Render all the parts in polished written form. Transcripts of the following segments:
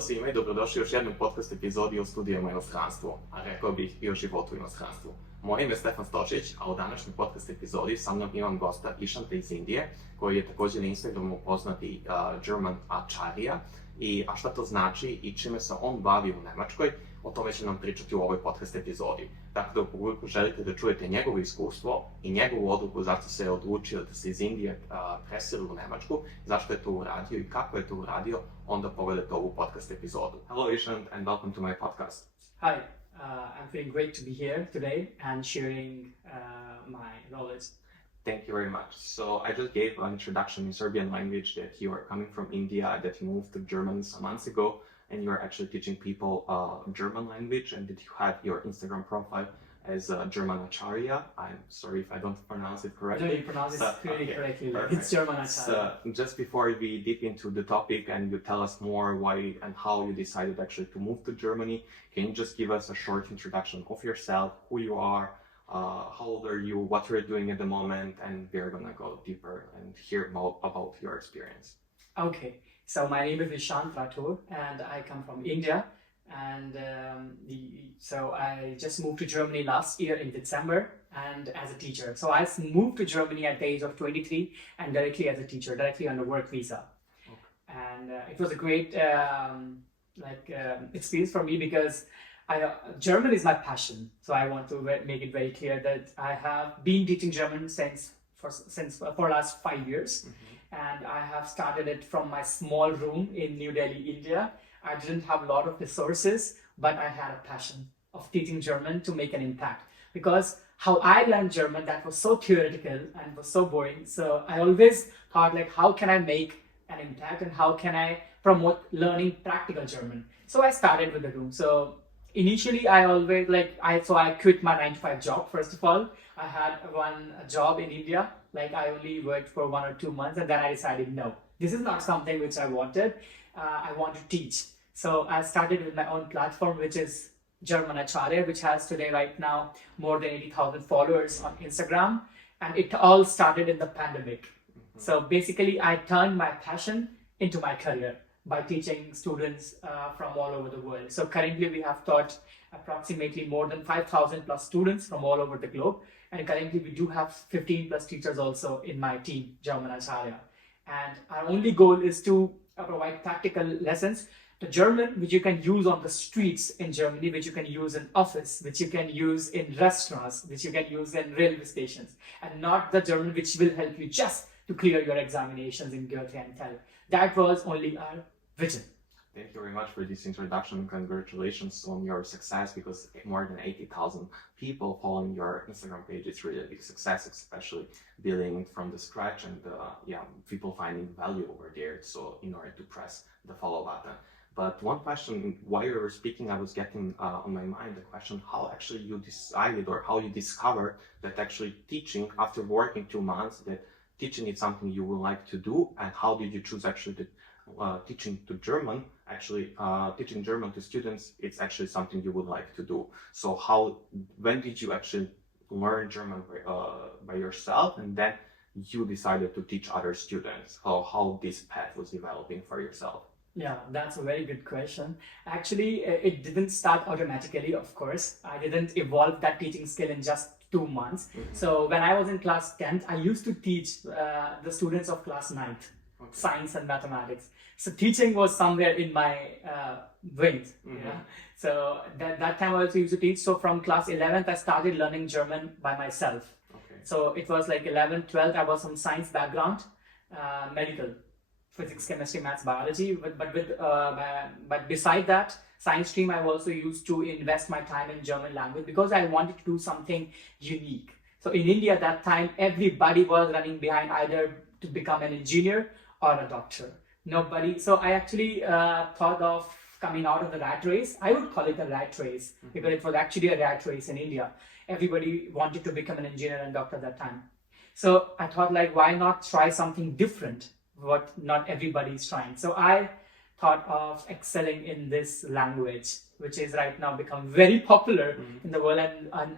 Pozdrav svima i dobrodošli u još jednom podcast epizodi o studijama u inostranstvu, a rekao bih i o životu u inostranstvu. Moje ime je Stefan Stočić, a u današnjem podcast epizodi sa mnom imam gosta Ishanta iz Indije, koji je također na Instagramu poznati German Acharya. A šta to znači i čime se on bavi u Nemačkoj, o tome će nam pričati u ovoj podcast epizodi. Tako da ukoliko želite da čujete njegovo iskustvo i njegovu odluku zašto se je odlučio da se iz Indije preseli u Nemačku, zašto je to uradio i kako je to uradio, onda pogledajte ovu podcast epizodu. Hello Ishant and welcome to my podcast. Hi, I'm feeling great to be here today and sharing my knowledge. Thank you very much. So I just gave an introduction in Serbian language that you are coming from India, that you moved to Germany some months ago, and you are actually teaching people German language, and that you have your Instagram profile as German Acharya. I'm sorry if I don't pronounce it correctly. No, you pronounce it really correctly. Perfect. It's German Acharya. So just before we deep into the topic and you tell us more why and how you decided actually to move to Germany, can you just give us a short introduction of yourself, who you are, how old are you, what you're doing at the moment, and we're gonna go deeper and hear more about your experience. Okay, so my name is Ishant Rathore and I come from India, and so I just moved to Germany last year in December and as a teacher. So I moved to Germany at the age of 23 and directly as a teacher, directly on a work visa. Okay. And it was a great experience for me because German is my passion, so I want to make it very clear that I have been teaching German for last 5 years, and I have started it from my small room in New Delhi, India. I didn't have a lot of resources, but I had a passion of teaching German to make an impact, because how I learned German, that was so theoretical and was so boring. So I always thought, like, how can I make an impact and how can I promote learning practical German? So I started with the room. So initially, I always I quit my 9-to-5 job. First of all, I had one job in India. Like, I only worked for 1 or 2 months, and then I decided, no, this is not something which I wanted. I want to teach. So I started with my own platform, which is German Acharya, which has today right now more than 80,000 followers on Instagram. And it all started in the pandemic. So basically, I turned my passion into my career by teaching students from all over the world. So currently we have taught approximately more than 5,000 plus students from all over the globe. And currently we do have 15 plus teachers also in my team, German Acharya. And our only goal is to provide practical lessons, the German which you can use on the streets in Germany, which you can use in office, which you can use in restaurants, which you can use in railway stations, and not the German which will help you just to clear your examinations in Goethe and Tell. That was only our vision. Thank you very much for this introduction. Congratulations on your success, because more than 80,000 people following your Instagram page is really a big success, especially building from the scratch and people finding value over there. So in order to press the follow button. But one question while you were speaking, I was getting on my mind the question how actually you decided or how you discovered that actually teaching after working 2 months, that teaching is something you would like to do, and how did you choose actually the teaching to German, teaching German to students, it's actually something you would like to do. So when did you actually learn German by yourself, and then you decided to teach other students? How this path was developing for yourself? Yeah, that's a very good question. Actually, it didn't start automatically, of course. I didn't evolve that teaching skill in just 2 months. So when I was in class 10th, I used to teach the students of class 9th. Okay. Science and mathematics. So teaching was somewhere in my veins. So that time I also used to teach. So from class 11th, I started learning German by myself. Okay. So it was like 11th, 12th, I was from science background, medical, physics, chemistry, maths, biology. But beside that, science stream, I also used to invest my time in German language because I wanted to do something unique. So in India at that time, everybody was running behind either to become an engineer or a doctor. Nobody. So I actually thought of coming out of the rat race. I would call it a rat race because it was actually a rat race in India. Everybody wanted to become an engineer and doctor at that time. So I thought, like, why not try something different, what not everybody is trying. So I thought of excelling in this language, which is right now become very popular in the world.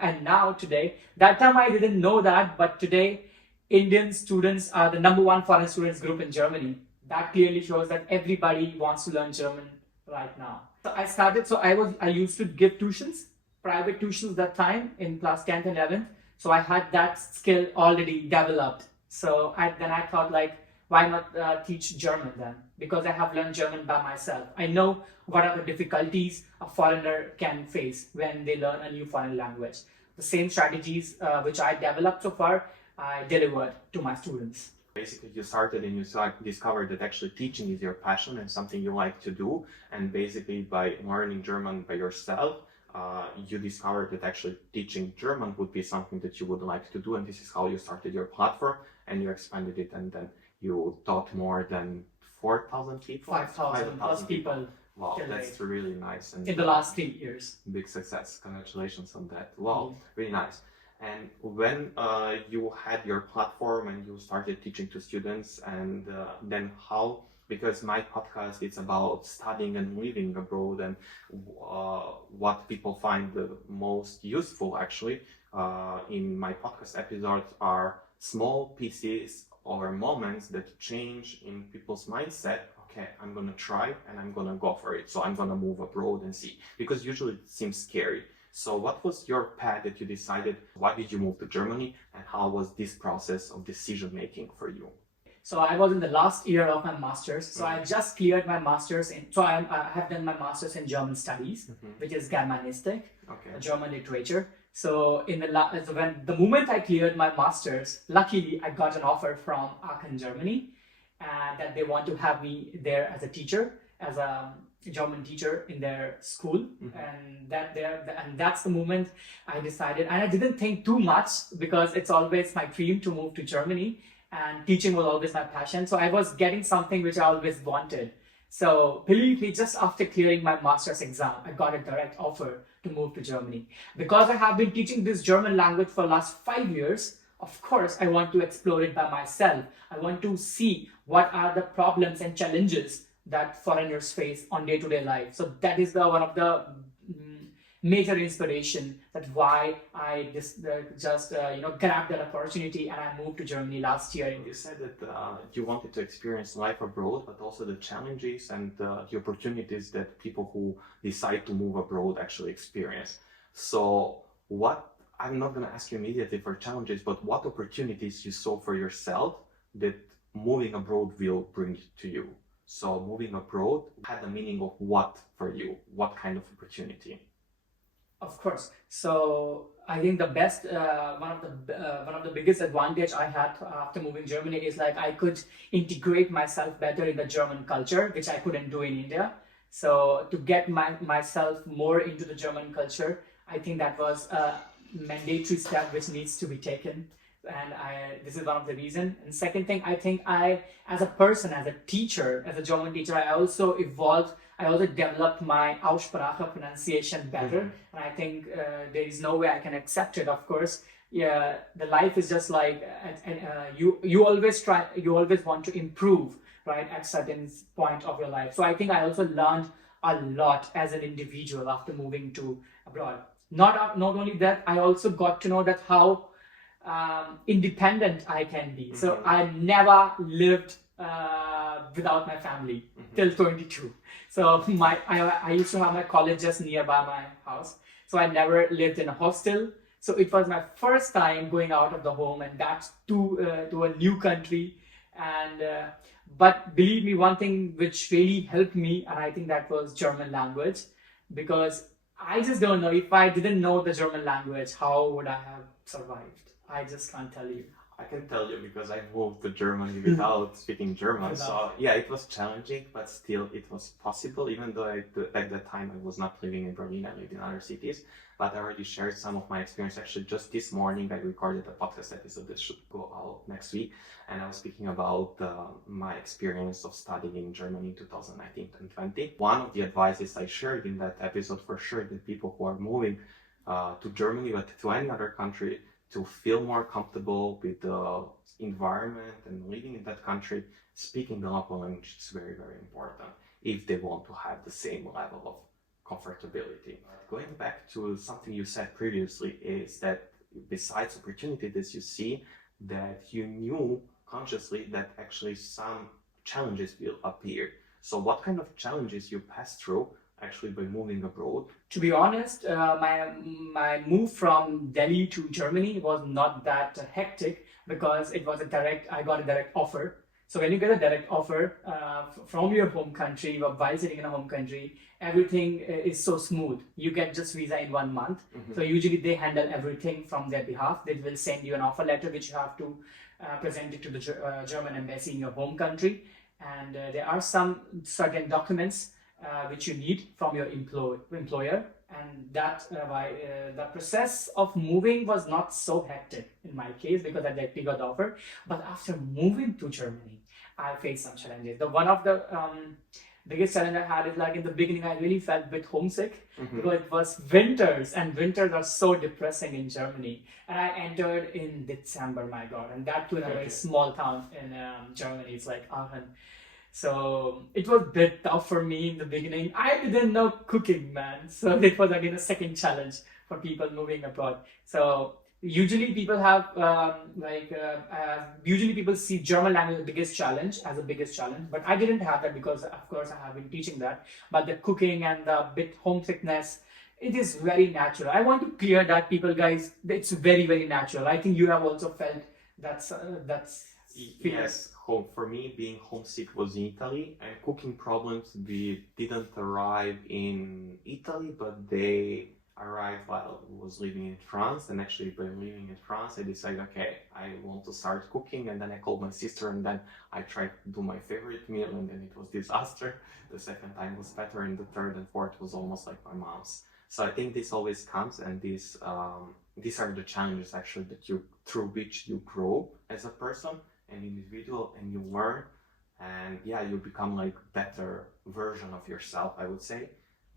And now today, that time I didn't know that, but today Indian students are the #1 foreign students group in Germany. That clearly shows that everybody wants to learn German right now. So I used to give tuitions, private tuitions that time in class 10th and 11th. So I had that skill already developed. So then I thought like, why not teach German then? Because I have learned German by myself. I know what are the difficulties a foreigner can face when they learn a new foreign language. The same strategies which I developed so far, I delivered to my students. Basically, you started and you discovered that actually teaching is your passion and something you like to do. And basically, by learning German by yourself, you discovered that actually teaching German would be something that you would like to do. And this is how you started your platform and you expanded it. And then you taught more than 4,000 people? 5,000 plus people. Wow, that's really nice. And in the last 3 years. Big success. Congratulations on that. Wow, really nice. And when you had your platform and you started teaching to students, and then how, because my podcast is about studying and living abroad, and what people find the most useful actually in my podcast episodes are small pieces or moments that change in people's mindset. Okay, I'm gonna try and I'm gonna go for it. So I'm gonna move abroad and see, because usually it seems scary. So what was your path that you decided? Why did you move to Germany, and how was this process of decision making for you? So I was in the last year of my master's. So I just cleared my master's I have done my master's in German studies, which is Germanistic, German literature. So when the moment I cleared my master's, luckily I got an offer from Aachen, Germany, that they want to have me there as a teacher, as a German teacher in their school, and that's the moment I decided. And I didn't think too much, because it's always my dream to move to Germany, and teaching was always my passion. So I was getting something which I always wanted. So believe me, just after clearing my master's exam, I got a direct offer to move to Germany. Because I have been teaching this German language for the last 5 years, of course, I want to explore it by myself. I want to see what are the problems and challenges that foreigners face on day-to-day life. So that is one of the major inspiration that why I just grabbed that opportunity and I moved to Germany last year. You said that you wanted to experience life abroad, but also the challenges and the opportunities that people who decide to move abroad actually experience. So I'm not going to ask you immediately for challenges, but what opportunities you saw for yourself that moving abroad will bring to you? So moving abroad had the meaning of what for you? What kind of opportunity? Of course. So I think the best, one of the biggest advantage I had after moving Germany is like I could integrate myself better in the German culture, which I couldn't do in India. So to get myself more into the German culture, I think that was a mandatory step which needs to be taken. And this is one of the reasons. And second thing, I think as a person, as a teacher, as a German teacher, I also evolved. I also developed my Aussprache pronunciation better. And I think there is no way I can accept it, of course. Yeah, the life is just like, you always want to improve, right, at certain point of your life. So I think I also learned a lot as an individual after moving to abroad. Not only that, I also got to know that how independent I can be. So I never lived without my family till 22. So I used to have my college just nearby my house. So I never lived in a hostel. So it was my first time going out of the home, and that's to a new country. And but believe me, one thing which really helped me, and I think that was German language, because I just don't know, if I didn't know the German language, how would I have survived? I just can't tell you. I can tell you because I moved to Germany without speaking German. So yeah, it was challenging, but still it was possible, even though at that time I was not living in Berlin, I lived in other cities. But I already shared some of my experience. Actually, just this morning I recorded a podcast episode that should go out next week. And I was speaking about my experience of studying in Germany in 2019 and 2020. One of the advices I shared in that episode for sure that people who are moving to Germany, but to any other country, to feel more comfortable with the environment and living in that country, speaking the local language is very, very important if they want to have the same level of comfortability. Going back to something you said previously is that besides opportunities you see, that you knew consciously that actually some challenges will appear. So what kind of challenges you passed through actually by moving abroad? To be honest, my move from Delhi to Germany was not that hectic because it was I got a direct offer. So when you get a direct offer from your home country, while sitting in a home country, everything is so smooth. You get just visa in 1 month. Mm-hmm. So usually they handle everything from their behalf. They will send you an offer letter which you have to present it to the German embassy in your home country. And there are some certain documents which you need from your employer. And that the process of moving was not so hectic in my case because I directly got the offer. But after moving to Germany, I faced some challenges. One of the biggest challenge I had is like in the beginning, I really felt a bit homesick because it was winters, and winters are so depressing in Germany. And I entered in December, my God, and that too in a very small town in Germany. It's like Aachen. So it was a bit tough for me in the beginning. I didn't know cooking, man. So it was again a second challenge for people moving abroad. So usually people have usually people see German language as the biggest challenge, but I didn't have that because of course I have been teaching that. But the cooking and the bit homesickness, it is very natural. I want to clear that, people, guys. It's very, very natural. I think you have also felt that's yes. Home for me, being homesick was in Italy, and cooking problems, we didn't arrive in Italy, but they arrived while I was living in France. And actually by living in France, I decided, okay, I want to start cooking. And then I called my sister, and then I tried to do my favorite meal, and then it was disaster. The second time was better, and the third and fourth was almost like my mom's. So I think this always comes, and these are the challenges actually through which you grow as a person, an individual, and you learn, and you become like better version of yourself, I would say,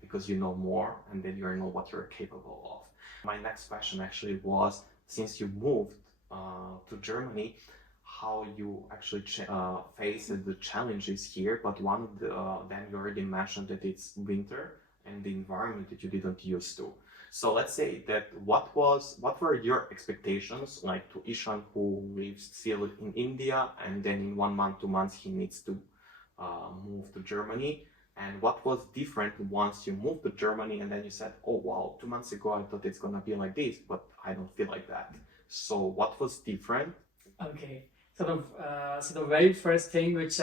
because you know more, and then you know what you're capable of. My next question actually was, since you moved to Germany, how you actually faced the challenges here, but one of them you already mentioned that it's winter and the environment that you didn't used to. So let's say that what were your expectations, like to Ishant, who lives still in India, and then in 1 month, 2 months he needs to move to Germany, and what was different once you moved to Germany and then you said, oh wow, 2 months ago I thought it's gonna be like this, but I don't feel like that. So what was different? Okay, so the very first thing which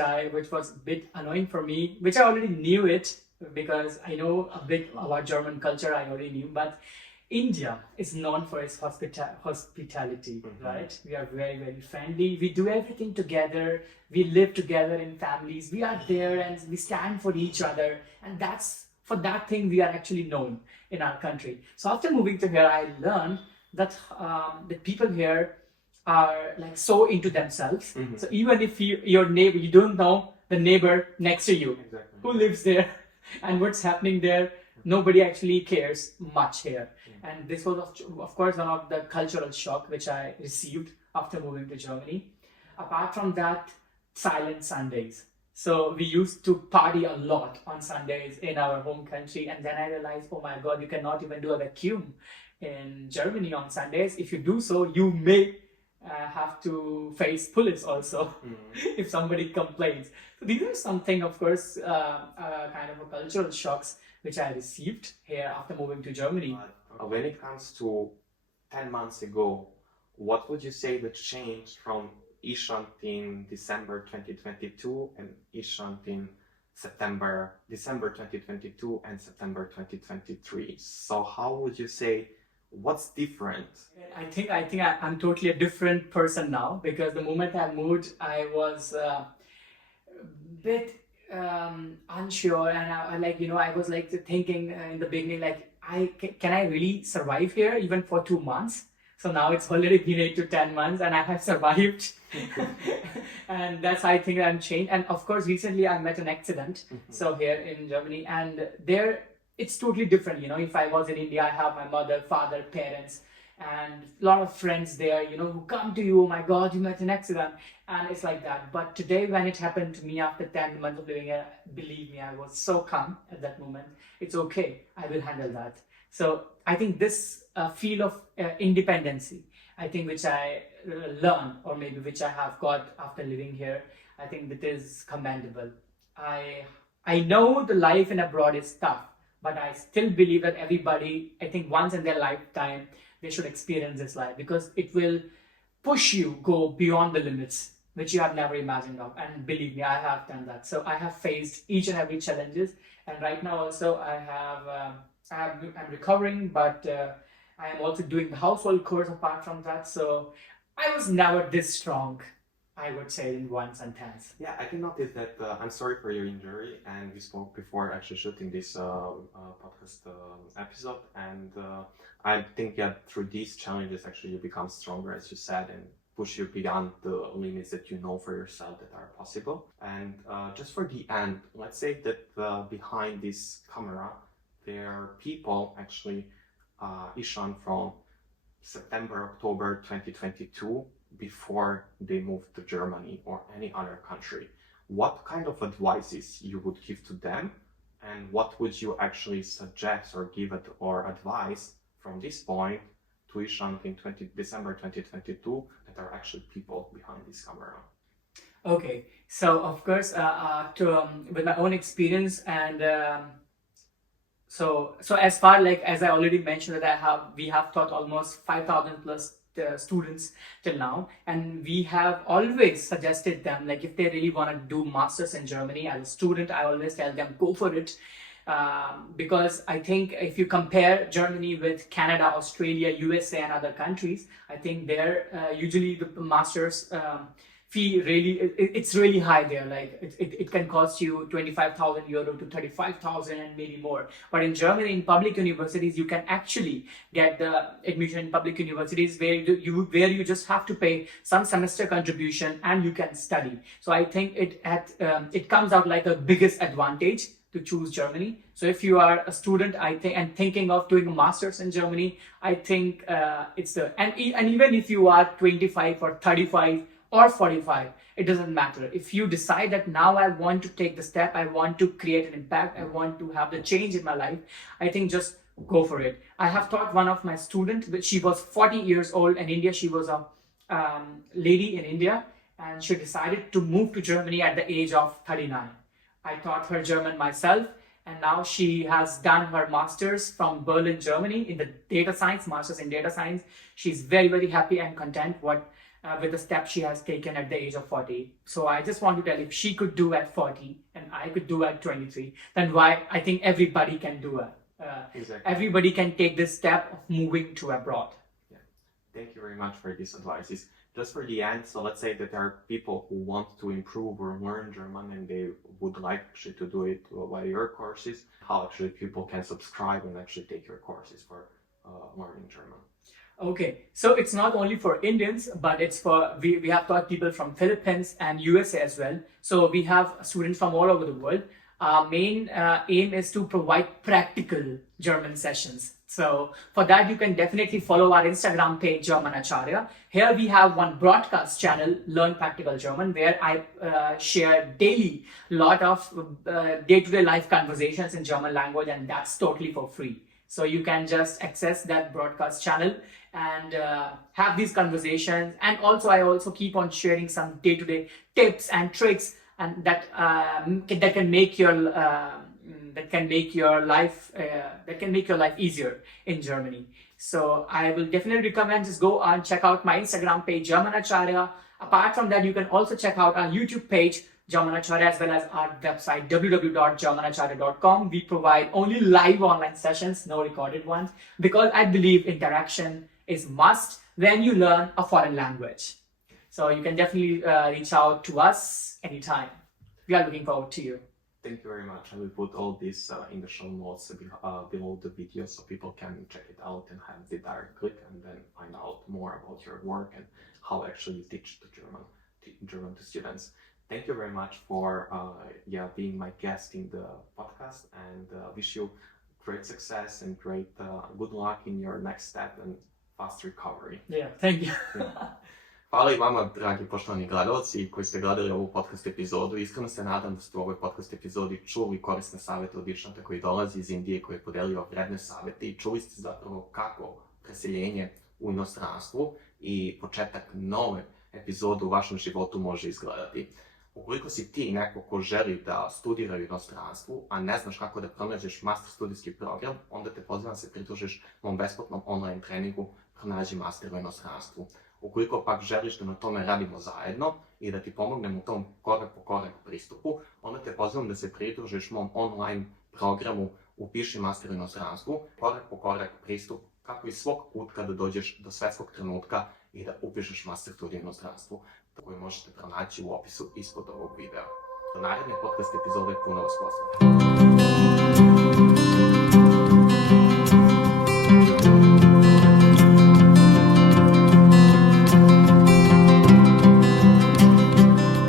was a bit annoying for me, which I already knew it, because I know a bit about German culture, I already knew, but India is known for its hospitality, right? We are very, very friendly. We do everything together. We live together in families. We are there and we stand for each other. And for that thing we are actually known in our country. So after moving to here, I learned that the people here are like so into themselves. So even if your neighbor, you don't know the neighbor next to you, who lives there, and what's happening there, nobody actually cares much here. And this was of course one of the cultural shock which I received after moving to Germany. Apart from that, silent Sundays. So we used to party a lot on Sundays in our home country, and then I realized, oh my God, you cannot even do a vacuum in Germany on Sundays. If you do so, you may have to face police also if somebody complains. So these are something, of course, kind of a cultural shocks which I received here after moving to Germany. When it comes to 10 months ago, what would you say that changed from Ishant in December 2022 and Ishant in December 2022 and September 2023? So how would you say, what's different? I think I'm totally a different person now, because the moment I moved, I was a bit unsure, and I was like thinking in the beginning, like, can I really survive here even for 2 months? So now it's already been 8 to 10 months and I have survived. And that's, I think, I'm changed. And of course, recently I met an accident. So here in Germany, and there it's totally different. If I was in India, I have my mother, father, parents, and a lot of friends there, who come to you, oh my God, you met an accident. And it's like that. But today, when it happened to me after 10 months of living here, believe me, I was so calm at that moment. It's okay, I will handle that. So I think this feel of independency, I think, which I learned, or maybe which I have got after living here, I think that is commendable. I I know the life in abroad is tough, but I still believe that everybody, I think once in their lifetime, they should experience this life because it will push you go beyond the limits which you have never imagined of. And believe me, I have done that. So I have faced each and every challenges, and right now also I'm recovering, but I am also doing the household course apart from that. So I was never this strong, I would say, in one sentence. Yeah, I can notice that. I'm sorry for your injury, and we spoke before actually shooting this podcast episode. And I think through these challenges, actually, you become stronger, as you said, and push you beyond the limits that you know for yourself that are possible. And just for the end, let's say that behind this camera, there are people actually, Ishant, from September, October 2022. Before they moved to Germany or any other country, what kind of advices you would give to them, and what would you actually suggest or give it or advise from this point to Ishant in December 2022 that are actually people behind this camera? Okay, so of course, with my own experience and so as far like as I already mentioned that we have taught almost 5,000 plus students till now, and we have always suggested them, like if they really want to do masters in Germany as a student, I always tell them go for it, because I think if you compare Germany with Canada, Australia, USA and other countries, I think there usually the masters fee it's really high there. Like it can cost you 25,000 euro to 35,000 and maybe more. But in Germany, in public universities, you can actually get the admission in public universities where you just have to pay some semester contribution and you can study. So I think it comes out like a biggest advantage to choose Germany. So if you are a student, I think, and thinking of doing a master's in Germany, I think it's and even if you are 25 or 35 or 45, it doesn't matter. If you decide that now I want to take the step, I want to create an impact, I want to have the change in my life, I think just go for it. I have taught one of my students, but she was 40 years old in India. She was a lady in India, and she decided to move to Germany at the age of 39. I taught her German myself, and now she has done her master's from Berlin, Germany in the data science, master's in data science. She's very, very happy and content with the step she has taken at the age of 40. So I just want to tell, if she could do at 40 and I could do at 23, then why I think everybody can do it. Exactly. Everybody can take this step of moving to abroad. Yeah. Thank you very much for these advices. Just for the end, so let's say that there are people who want to improve or learn German and they would like actually to do it via your courses. How actually people can subscribe and actually take your courses for learning German? Okay, so it's not only for Indians, but it's for, we have taught people from Philippines and USA as well. So we have students from all over the world. Our main aim is to provide practical German sessions. So for that, you can definitely follow our Instagram page, German Acharya. Here we have one broadcast channel, Learn Practical German, where I share daily lot of day-to-day life conversations in German language, and that's totally for free. So you can just access that broadcast channel and have these conversations. And also, I also keep on sharing some day-to-day tips and tricks, and that can make your life easier in Germany. So I will definitely recommend just go and check out my Instagram page, German Acharya. Apart from that, you can also check out our YouTube page, German Acharya, as well as our website, www.germanacharya.com. We provide only live online sessions, no recorded ones, because I believe interaction is must when you learn a foreign language. So you can definitely reach out to us anytime. We are looking forward to you. Thank you very much. I will put all this in the show notes below the video so people can check it out and have the direct click and then find out more about your work and how actually you teach the German to students. Thank you very much for being my guest in the podcast, and wish you great success and great good luck in your next step and fast recovery. Yeah, thank you. Hvala i vama, dragi poštovani gledalci koji ste gledali ovu podcast epizodu. Iskreno se nadam da ste u ovoj podcast epizodi čuli korisne savjete od Ishanta koji dolazi iz Indije, koji je podelio vredne savjete, i čuli ste zapravo kako preseljenje u inostranstvu i početak nove epizode u vašem životu može izgledati. Ukoliko si ti neko ko želi da studira u inostranstvu, a ne znaš kako da pronađeš master studijski program, onda te pozivam da se pridružiš mom besplatnom online treningu Pronadji Master u inostranstvu. Ukoliko pak želiš da na tome radimo zajedno i da ti pomognem u tom korak po korak pristupu, onda te pozivam da se pridružiš mom online programu Upiši Master u inostranstvu, korak po korak pristup kako iz svog kutka da dođeš do svetskog trenutka i da upišeš master studij u inostranstvu, koji možete pronaći u opisu ispod ovog videa. Do naredne podcast epizode puno vas pozdravljam.